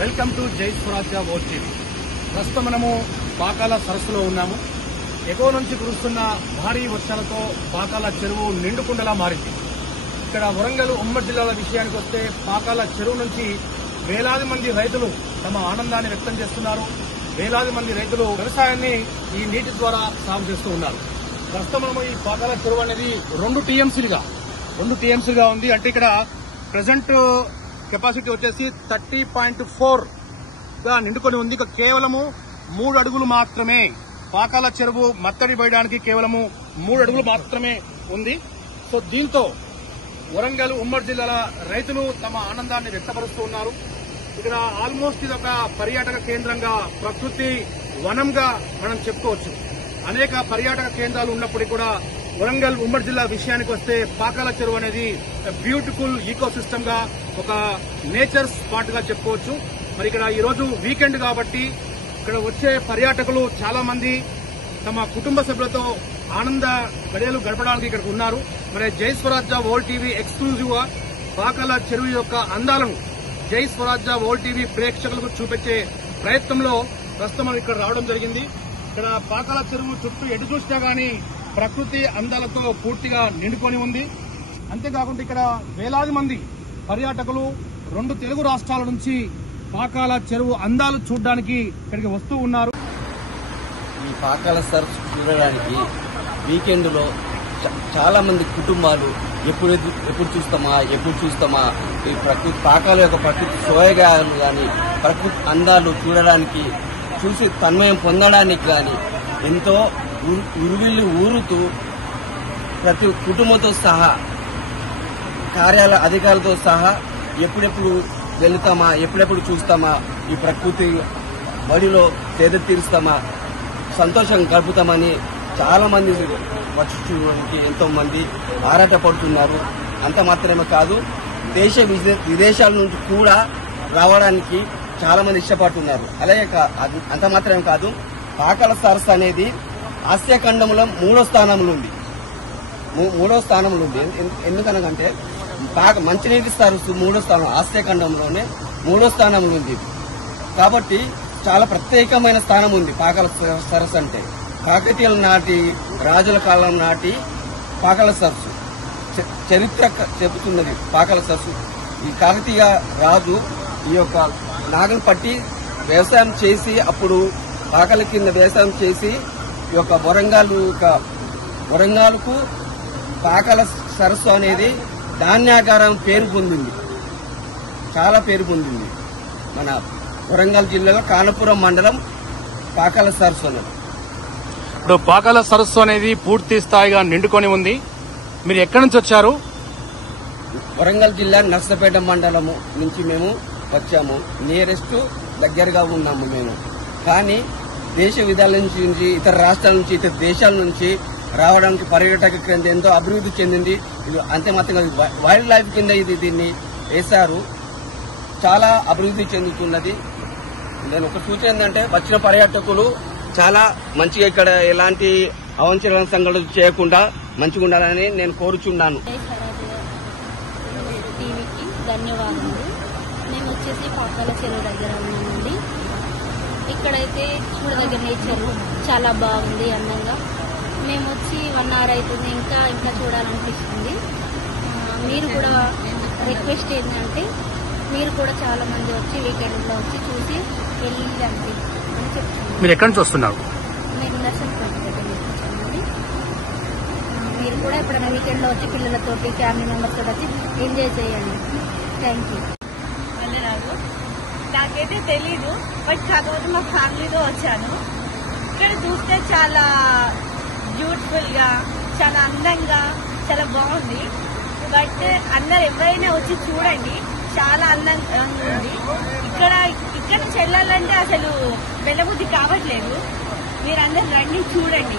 Welcome to జై స్వరాజ్య vote TV. ప్రస్తుతం మనము పాకాల సరస్సులో ఉన్నాము. ఎగువ నుంచి కురుస్తున్న భారీ వర్షాలతో పాకాల చెరువు నిండుకుండలా మారింది. ఇక్కడ వరంగల్ ఉమ్మడి జిల్లాల విషయానికి వస్తే పాకాల చెరువు నుంచి వేలాది మంది రైతులు తమ ఆనందాన్ని వ్యక్తం చేస్తున్నారు. వేలాది మంది రైతులు వ్యవసాయాన్ని ఈ నీటి ద్వారా సాగు చేస్తూ ఉన్నారు. ప్రస్తుతం మనము ఈ పాకాల చెరువు అనేది 2 టీఎంసీలుగా ఉంది. అంటే ఇక్కడ ప్రెసెంట్ కెపాసిటీ వచ్చేసి 30.4 గా నిండుకొని ఉంది. ఇక కేవలము 3 అడుగులు మాత్రమే పాకాల చెరువు మత్తడి పోయడానికి కేవలము 3 అడుగులు మాత్రమే ఉంది. సో దీంతో వరంగల్ ఉమ్మడి జిల్లాల రైతులు తమ ఆనందాన్ని వ్యక్తపరుస్తూ ఉన్నారు. ఇక్కడ ఆల్మోస్ట్ ఇది ఒక పర్యాటక కేంద్రంగా, ప్రకృతి వనంగా మనం చెప్పుకోవచ్చు. అనేక పర్యాటక కేంద్రాలు ఉన్నప్పటికీ కూడా వరంగల్ ఉమ్మడి జిల్లా విషయానికి వస్తే పాకాల చెరువు అనేది బ్యూటిఫుల్ ఈకో సిస్టమ్ గా, ఒక నేచర్ స్పాట్ గా చెప్పుకోవచ్చు. మరి ఇక్కడ ఈ రోజు వీకెండ్ కాబట్టి ఇక్కడ వచ్చే పర్యాటకులు చాలా మంది తమ కుటుంబ సభ్యులతో ఆనంద గడియలు గడపడానికి ఇక్కడికి ఉన్నారు. మరి జై స్వరాజ్య వరల్డ్ టీవీ ఎక్స్క్లూజివ్ గా పాకాల చెరువు యొక్క అందాలను జై స్వరాజ్య వరల్డ్ టీవీ ప్రేక్షకులకు చూపించే ప్రయత్నంలో ప్రస్తుతం మనం ఇక్కడ రావడం జరిగింది. ఇక్కడ పాకాల చెరువు చుట్టూ ఎటు చూసినా గానీ ప్రకృతి అందాలతో పూర్తిగా నిండుకొని ఉంది. అంతేకాకుండా ఇక్కడ వేలాది మంది పర్యాటకులు 2 తెలుగు రాష్ట్రాల నుంచి పాకాల చెరువు అందాలు చూడడానికి ఇక్కడికి వస్తూ ఉన్నారు. ఈ పాకాల సరస్సు చూడడానికి వీకెండ్ లో చాలా మంది కుటుంబాలు ఎప్పుడు చూస్తామా ఈ ప్రకృతి పాకాల యొక్క ప్రకృతి సోయగాలు గాని, ప్రకృతి అందాలు చూడడానికి, చూసి తన్మయం పొందడానికి గాని ఎంతో ఉరువిల్లి ఊరుతూ ప్రతి కుటుంబంతో సహా, కార్యాలయ అధికారులతో సహా ఎప్పుడెప్పుడు వెళుతామా, ఎప్పుడెప్పుడు చూస్తామా, ఈ ప్రకృతి బడిలో సేద తీరుస్తామా, సంతోషంగా గడుపుతామని చాలా మంది వచ్చి చూడడానికి ఎంతో మంది ఆరాటపడుతున్నారు. అంత మాత్రమే కాదు, దేశ విదేశాల నుంచి కూడా రావడానికి చాలా మంది ఇష్టపడుతున్నారు. అలాగే అంత మాత్రమే కాదు, పాకాల సరస్సు అనేది ఆసియా ఖండంలో 3వ స్థానంలో ఉంది. ఎందుకనగంటే మంచినీటి సరస్సు 3వ స్థానం, ఆసియా ఖండంలోనే 3వ స్థానంలో ఉంది. కాబట్టి చాలా ప్రత్యేకమైన స్థానం ఉంది పాకాల సరస్సు అంటే. కాకతీయుల నాటి రాజుల కాలం నాటి పాకాల సరస్సు చరిత్ర చెబుతున్నది. పాకాల సరస్సు ఈ కాకతీయ రాజు ఈ యొక్క నాగలు పట్టి వ్యవసాయం చేసి, అప్పుడు పాకాల కింద వ్యవసాయం చేసి ఈ యొక్క వరంగల్కు పాకాల సరస్సు అనేది ధాన్యాగారం పేరు పొందింది, చాలా పేరు పొందింది. మన వరంగల్ జిల్లాలో కానపురం మండలం పాకాల సరస్సు అనేది. ఇప్పుడు పాకాల సరస్సు అనేది పూర్తి స్థాయిగా నిండుకొని ఉంది. మీరు ఎక్కడి నుంచి వచ్చారు? వరంగల్ జిల్లా నర్సపేట మండలము నుంచి మేము వచ్చాము. నియరెస్ట్ దగ్గరగా ఉన్నాము మేము. కానీ దేశ విధాల నుంచి, ఇతర రాష్ట్రాల నుంచి, ఇతర దేశాల నుంచి రావడానికి పర్యాటక కేంద్రం ఎంతో అభివృద్ధి చెందింది. ఇది అంతే మాత్రం వైల్డ్ లైఫ్ కింద దీన్ని వేశారు. చాలా అభివృద్ధి చెందుతున్నది. నేను ఒక సూచన ఏంటంటే, వచ్చిన పర్యాటకులు చాలా మంచిగా ఇక్కడ ఎలాంటి అవాంఛనీయ సంఘటనలు చేయకుండా మంచిగా ఉండాలని నేను కోరుచున్నాను. టీవీకి ధన్యవాదాలు. మేము వచ్చేసి పాకాల చెరువు దగ్గర ఉన్నామండి. ఇక్కడైతే చూడదగ్గర నేచర్ చాలా బాగుంది, అందంగా. మేము వచ్చి 1 hour అవుతుంది, ఇంకా చూడాలనిపిస్తుంది. మీరు కూడా రిక్వెస్ట్ ఏంటంటే, మీరు కూడా చాలా మంది వచ్చి వీకెండ్లో వచ్చి చూసి వెళ్ళండి అని చెప్తున్నాను. మీరు ఎక్కడి నుంచి వస్తున్నారు? మేము నర్సంపేట దగ్గర వచ్చామండి. మీరు కూడా ఎప్పుడైనా వీకెండ్లో వచ్చి పిల్లలతోటి, ఫ్యామిలీ మెంబర్స్ వచ్చి ఎంజాయ్ చేయండి. Thank you. నాకైతే తెలీదు, బట్ కాకపోతే మా ఫ్యామిలీతో వచ్చాను. ఇక్కడ చూస్తే చాలా బ్యూటిఫుల్ గా, చాలా అందంగా, చాలా బాగుంది. బట్ అందరు ఎవరైనా వచ్చి చూడండి, చాలా అందంగా ఉంది. ఇక్కడ నుంచి వెళ్ళాలంటే అసలు వెళ్ళబుద్ధి కావట్లేదు. మీరందరూ రండి, చూడండి.